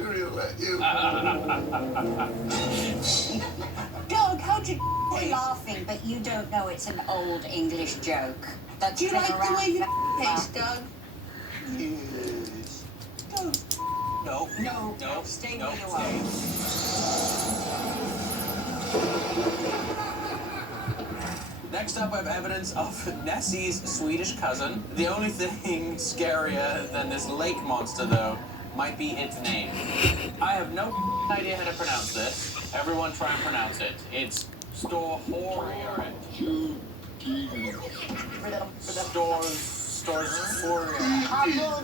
sure he'll let you. Doug, how'd you laughing, but you don't know it's an old English joke. Do you like the way you taste, Doug? Yes. Doug. No. Stay where you are. Next up, I have evidence of Nessie's Swedish cousin. The only thing scarier than this lake monster, though, might be its name. I have no idea how to pronounce this. Everyone try and pronounce it. It's Storhoriaret.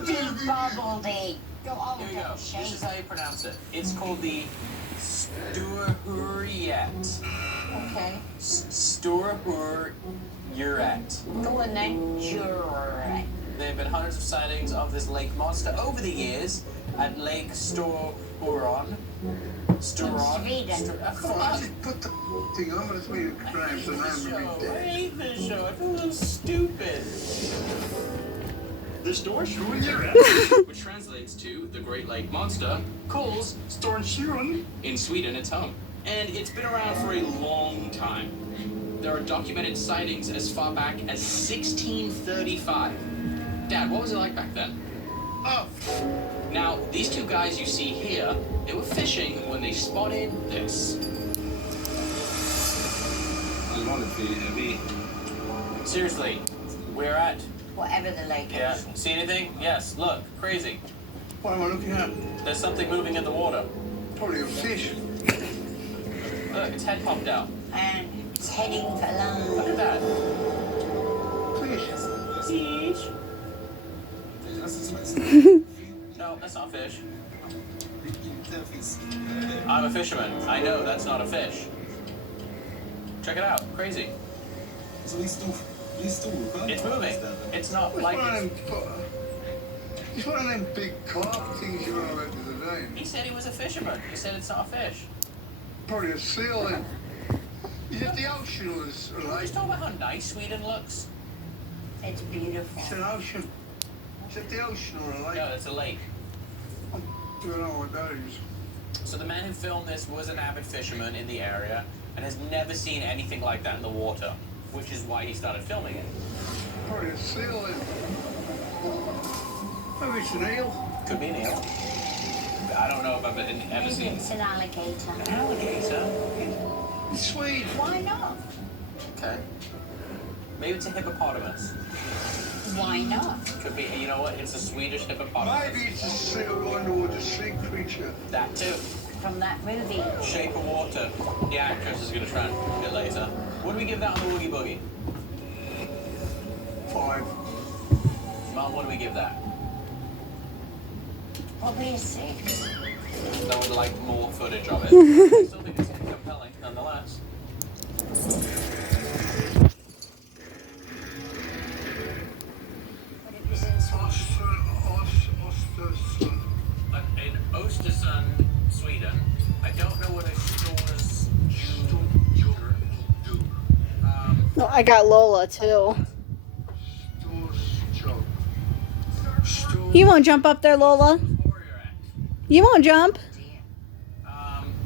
Hobbledy-bobbledy. Go on, Here we go. This is how you pronounce it. It's called the Storhoriaret. Okay. Storhoriaret. Go on then. Sure. There have been hundreds of sightings of this lake monster over the years at Lake Storon. Sweden. Put the thing on, it's me crying for I hate this show. I feel so stupid. The Storhoriaret, which translates to the Great Lake Monster, calls Storhoriaret in Sweden its home. And it's been around for a long time. There are documented sightings as far back as 1635. Dad, what was it like back then? Oh. Now, these two guys you see here, they were fishing when they spotted this. Seriously, we're at... Whatever the lake Yeah, is. see anything? Yes, look, crazy. What am I looking at? There's something moving in the water. Probably a fish. Look, its head popped out. And it's heading for Look at land. that. Fish. No, that's not a fish. I'm a fisherman. I know that's not a fish. Check it out. Crazy. It's moving. It's not like It's one of them big carp things you know about the name. He said he was a fisherman. He said it's not a fish. Probably a seal then. Is it the ocean or a We're lake? just talking about how nice Sweden looks. It's beautiful. It's an ocean. Is it the ocean or a lake? No, it's a lake. I don't know what that is. So the man who filmed this was an avid fisherman in the area and has never seen anything like that in the water, which is why he started filming it. Probably a seal then. Maybe it's an eel. Could be an eel. I don't know if I've ever Maybe seen it's an alligator. an alligator. It's sweet. Why not? Okay. Maybe it's a hippopotamus. Why not? Could be, you know what? It's a Swedish hippopotamus. Maybe it's a seal underwater sea creature. That too. From that movie. Shape of Water. The actress is going to try and prove it later. What do we give that on the Woogie Boogie? 5. Mom, what do we give that? Probably a 6. I would like more footage of it. I still think it's compelling, nonetheless. But it was in Sweden. In Östersund, Sweden. I don't know what a Stores. No, I got Lola too. You won't jump up there, Lola. You won't jump.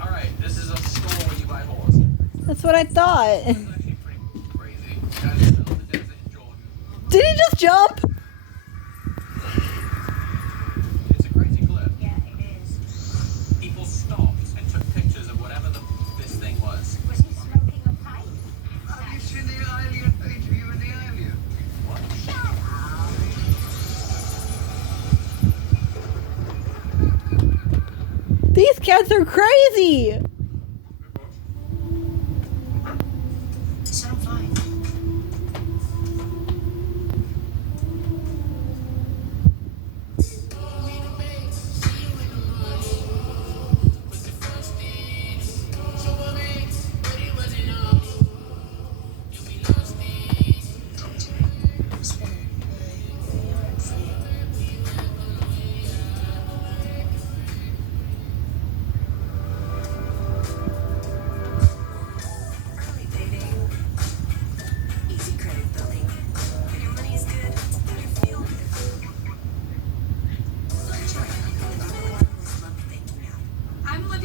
Alright, this is a store where you buy horse. That's what I thought. It's actually pretty crazy. Guys, in the middle of the desert in Jordan. Did he just jump? It's a crazy clip. Yeah, it is. People stopped and took pictures of whatever this thing was. Was he smoking a pipe? Have you seen the alien interview with the alien? What? These cats are crazy. Sound fine.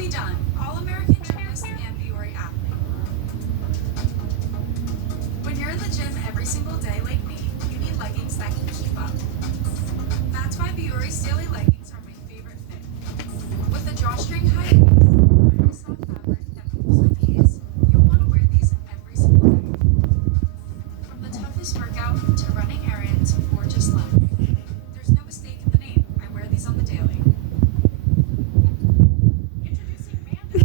Nicely done. All-American gymnast and Viore athlete. When you're in the gym every single day like me, you need leggings that can keep up. That's why Viore's daily leggings are my favorite fit. With a drawstring high waist and very soft fabric that moves with ease, you'll want to wear these every single day. From the toughest workout to running errands or just lounging, there's no mistake in the name. I wear these on the daily. Introducing Mando, a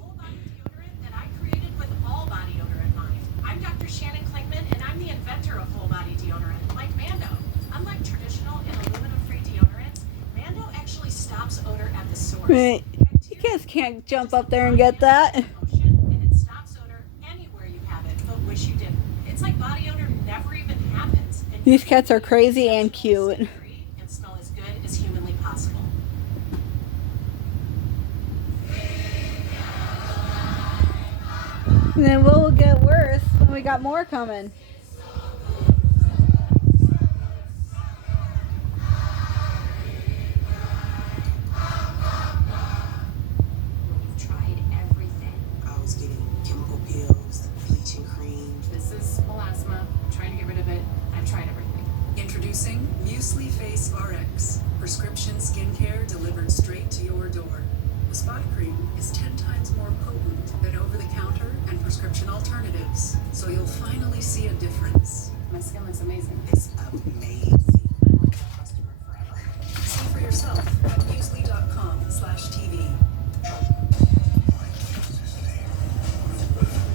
whole body deodorant that I created with all body odor in mind. I'm Dr. Shannon Klingman, and I'm the inventor of whole body deodorant, like Mando. Unlike traditional and aluminum-free deodorants, Mando actually stops odor at the source. Right. You guys can't jump up there and get that. And it stops odor anywhere you have it, but wish you didn't. It's like body odor never even happens. And These cats are crazy and cute. and smell as good as humanly possible. And then what will get worse when we got more coming? We've tried everything. I was getting chemical pills, bleaching cream. This is melasma. I'm trying to get rid of it. I've tried everything. Introducing Muesli Face RX, prescription skincare delivered straight to your door. The spot cream is 10 times more potent than over-the-counter and prescription alternatives, so you'll finally see a difference. My skin looks amazing. It's amazing. I will be a customer forever. See for yourself at muesli.com/TV.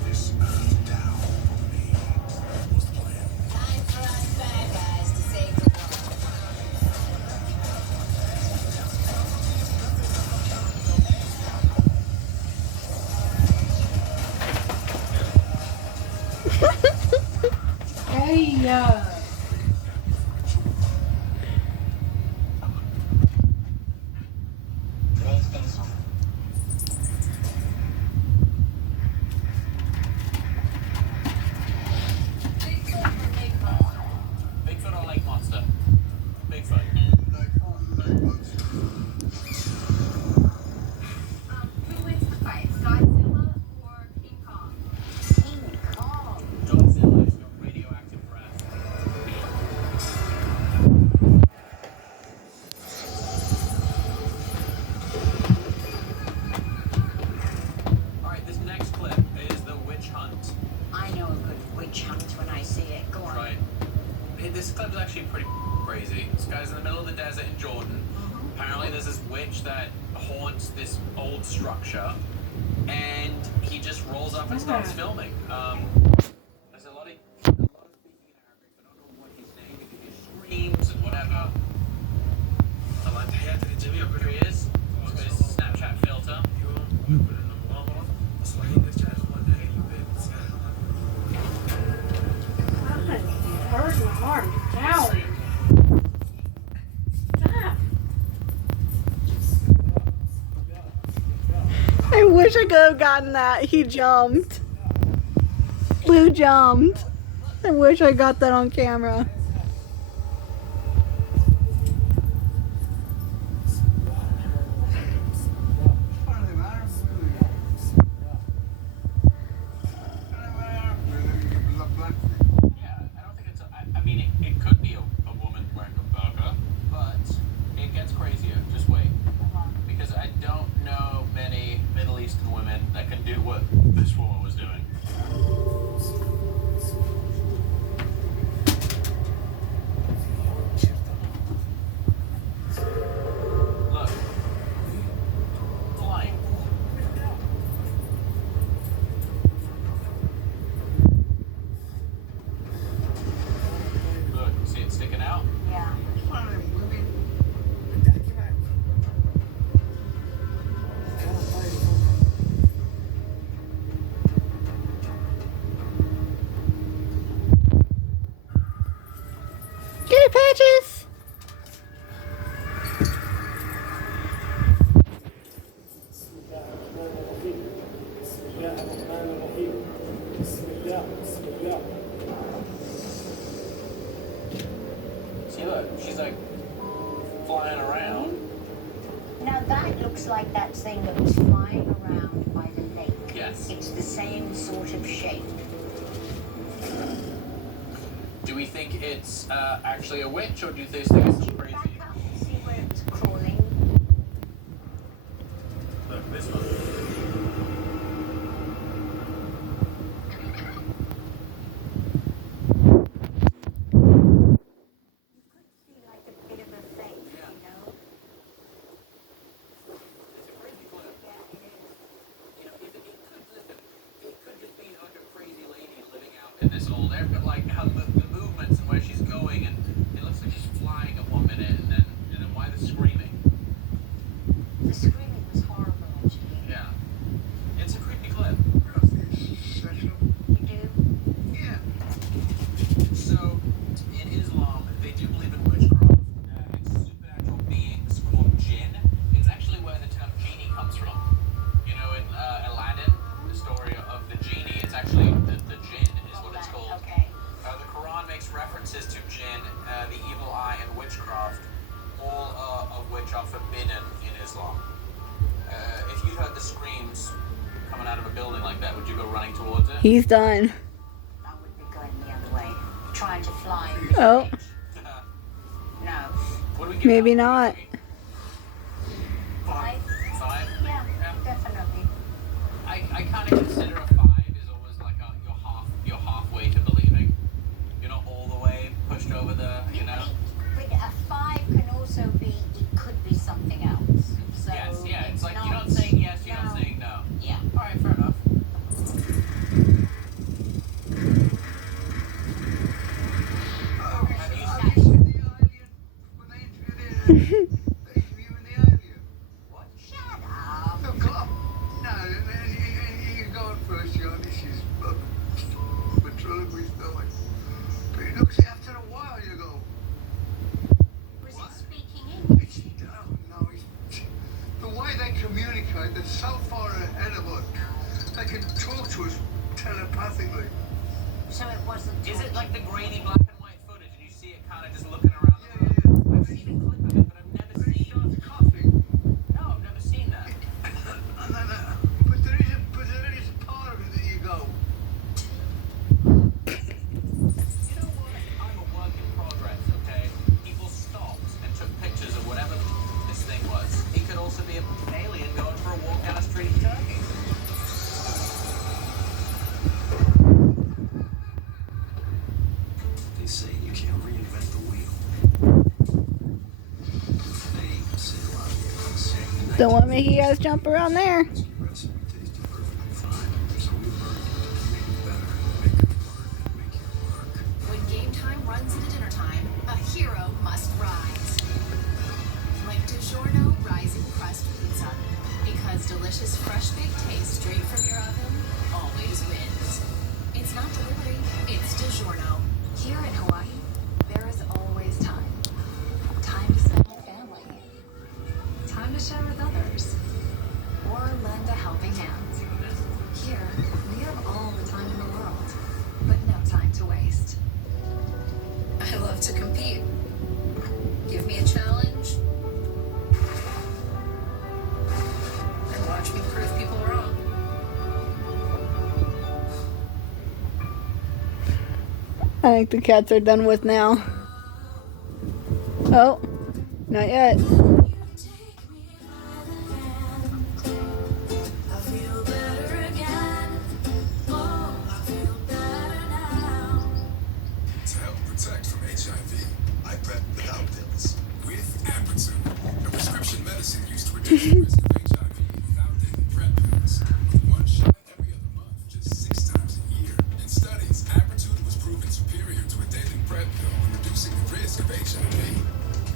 This earth down for me. What's the plan? Time for us bad guys to save the world. Bigfoot or lake monster? Bigfoot. Who wins the fight, Godzilla or King Kong? King Kong. Godzilla's got radioactive breath. Alright, this next clip is the witch hunt. I know a good witch hunt when I see it. Go on. Right. This clip is actually pretty crazy. This guy's in the middle of the desert in Jordan. Apparently there's this witch that haunts this old structure, and he just rolls up and starts filming. There's a lot of speaking in Arabic. I don't know what his name is. He screams and whatever. Here he is. With his Snapchat filter. I wish I could have gotten that. He jumped. Blue jumped. I wish I got that on camera. Yeah, I don't think it's. I mean, it could be a woman wearing a burqa, but it gets crazier. Just wait. Because I don't know many Middle Eastern women that can do what this woman was doing. Look. Flying. Look, see it sticking out? Yeah. thing that was flying around by the lake. Yes. It's the same sort of shape. Do we think it's actually a witch, or do you think it's Could some you crazy? back up and see where it's crawling? Look, this one. See like a bit of a face, Yeah. you know? It's a crazy clip. Yeah, it is. You know, it could just be like a crazy lady living out in this old area, but like how the movements and where she's going, and it looks like she's flying at 1 minute, and then why the screaming? The screaming was horrible, actually. Yeah, it's a creepy clip. Special. You do? Yeah. So, in Islam, they do believe in witchcraft. It's supernatural beings called jinn. It's actually where the term genie comes from. You know, in Aladdin, the story of the genie, it's actually the jinn is what it's called. Okay. The Quran makes references to jinn, the evil eye, and witchcraft, all of which are forbidden in Islam. If you heard the screams coming out of a building like that, would you go running towards it? He's done. I would be going the other way. Trying to fly. Oh, No. What do we give maybe it? not. 5? 5? Yeah, Yeah. definitely. I kind of consider a 5 is always like you're halfway to believing. You're not all the way pushed over the, you know. But a 5 can also be, it could be something else. So Yes, yeah. It's like not, you're not saying yes, you're not no. saying no. Yeah. All right, fair enough. Oh, Have you have you seen the alien? When they interviewed the alien? What? Shut up. No, come on. No, you go on first, John. This is ventriloquist stuff. But he looks after a while, you go. Was What? it speaking English? No, the way they communicate, they're so far ahead of us. They can talk to us telepathically. So it wasn't. Is it like the grainy black and white footage, and you see it kind of just looking around the room? I've seen a clip of it, but I've never But he seen. starts coughing. No, I've never seen that. And then, but there is a part of it that you go. You know what? I'm a work in progress, okay? People stopped and took pictures of whatever this thing was. It could also be an alien going for a walk down a street in Turkey. They say you can't reinvent the wheel. They say a lot of things. Don't want me, you guys jump around there. Recipe tasted perfectly fine, so we learned to make it better, make it work, and make it work. When game time runs into dinner time, a hero must rise. Like DiGiorno Rising Crust Pizza. Because delicious fresh baked taste straight from your oven always wins. It's not delivery, it's DiGiorno. Here in Hawaii, there is always time. Time to spend with family. Time to share with others. Or lend a helping hand. Here, we have all the time in the world, but no time to waste. I love to compete. Give me a challenge, and watch me prove people wrong. I think the cats are done with now. Oh, not yet. To help protect from HIV, I prep without pills. With Ampertune, a prescription medicine used to reduce the risk of HIV without daily PrEP pills. With one shot every other month, just 6 times a year. In studies, Ampertune was proven superior to a daily PrEP pill in reducing the risk of HIV.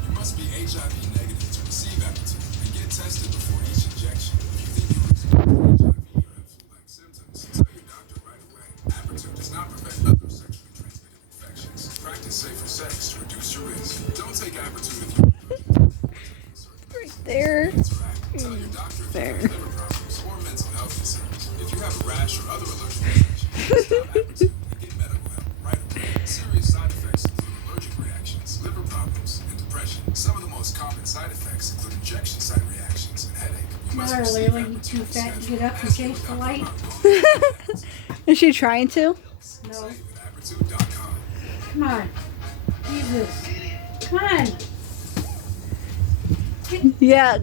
You must be HIV negative to receive Ampertune and get tested before each injection. If you think you're exposed to HIV or have flu-like symptoms, tell your doctor right away. Ampertune does not prevent other sexually transmitted infections. Practice safer sex to reduce your risk. Don't take Ampertune if you're Right there. Tell your doctor if you There. have liver problems or mental health concerns. If you have a rash or other allergic reactions, stop Ampertune and get medical help right away. Serious side effects include allergic reactions, liver problems, and depression. Some of the most common side effects include injection site reactions and headache. You must receive Layla, you too fat to get up and change the light? Is she trying to? No. Come on. Jesus. Come on. Yeah.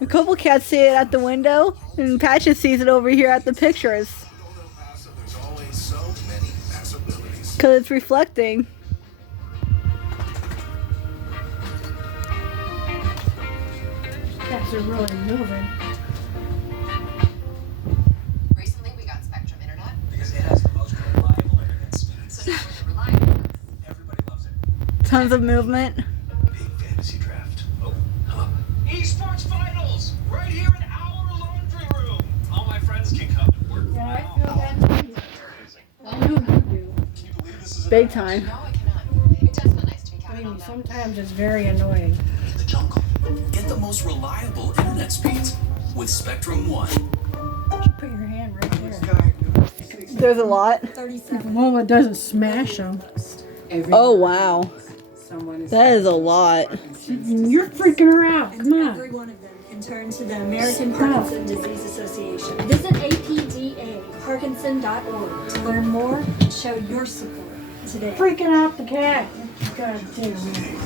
A couple cats see it at the window, and Patches sees it over here at the pictures. Because it's reflecting. Cats are really moving. Recently, we got Spectrum Internet. Because it has the most reliable internet speeds. So now we're reliable. Everybody loves it. Tons of movement. Big fantasy draft. Oh, hello. Esports finals! Right here in our laundry room. All my friends can come and work. Yeah, I feel that too. I know you do. Can you believe this is Big time. No, I cannot. It does feel nice to be I counted mean, on, though. sometimes it's very annoying. in the jungle? Get the most reliable internet speeds with Spectrum One. Put your hand right there. There's a lot. Well, it doesn't smash them. Oh, wow. That is a lot. You're freaking her out. Come on. Every one of them can turn to the American Parkinson's Disease Association. Visit apda.parkinson.org to learn more and show your support today. Freaking out the cat. God damn it.